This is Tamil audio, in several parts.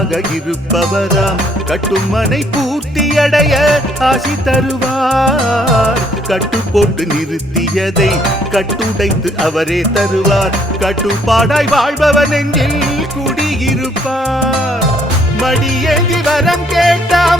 காவலாக இருப்பவராம். கட்டுமனை பூர்த்தி அடைய ஆசி தருவார். கட்டு போட்டு நிறுத்தியதை கட்டுடைத்து அவரே தருவார். கட்டுப்பாடாய் வாழ்பவன் எங்கில் குடியிருப்பார். மடியேந்தி வரம் கேட்டாம்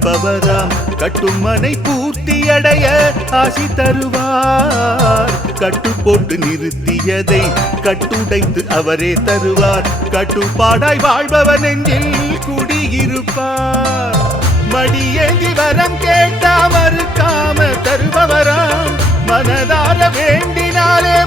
கற்பவராம். இருப்பவராம் கட்டுமனை பூர்த்தியடைய ஆசி தருவார். கட்டு போட்டு நிறுத்தியதை கட்டுடைத்து அவரே தருவார். கட்டுப்பாடாய் வாழ்பவன் நெஞ்சில் குடியிருப்பார். மடியேந்தி வரம் கேட்டா மறுக்காம தருபவராம். மனதார வேண்டினாலே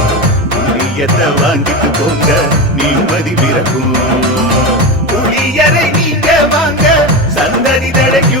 புளியத்தை வாங்கிட்டு போங்க நிம்மதி பிறக்கும் புளியரை நீங்க வாங்க சந்ததி தழைக்கும்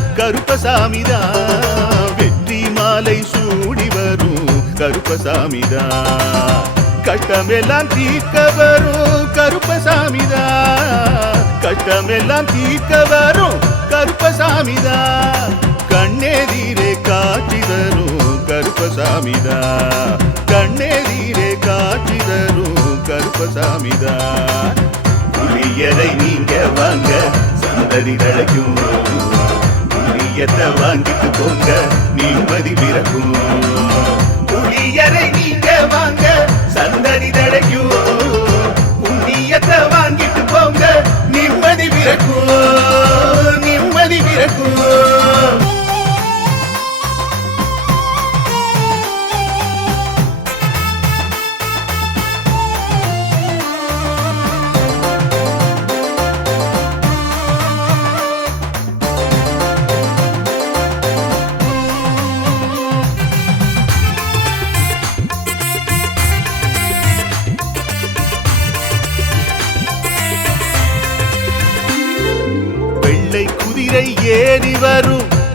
கருப்பசாமிதான். வெற்றி மாலை சூடி வரும் கருப்பசாமிதான். கட்டமெல்லாம் தீர்க்க வரும் கருப்பசாமிதான். கட்டமெல்லாம் தீர்க்க வரும் கருப்பசாமிதான். கண்ணெதிரே காட்சி தரும் கருப்பசாமிதான். கண்ணெதிரே காட்சி தரும் கருப்பசாமிதான். புளியரை நீங்க வாங்க சந்ததி தழைக்கும் புளியத்தை வாங்கிட்டு போங்க. நிம்மதி பிறக்கும். புளியரை நீங்க வாங்க. சந்தடி தடைக்கும். புண்ணியத்தை வாங்கிட்டு போங்க. நிம்மதி பிறக்கும். நிம்மதி பிறக்கும்.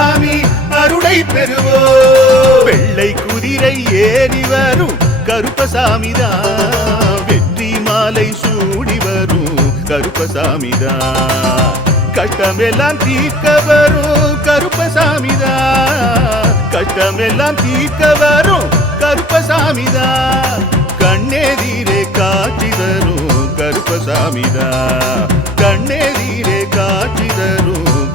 சாமி அருளை பெறுவோ வெள்ளை குதிரை ஏறி வரும் கருப்பசாமிதான். வெற்றி மாலை சூடி வரும் கருப்பசாமிதான். கட்டமெல்லாம் தீர்க்க வரும் கருப்பசாமிதான். கட்டமெல்லாம் தீர்க்க வரும் கருப்பசாமிதான். கண்ணெதிரே காட்சி தரும் கருப்பசாமிதான். கண்ணெதிரே காட்சி தரும்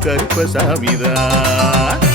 கருப்பசாமிதான்.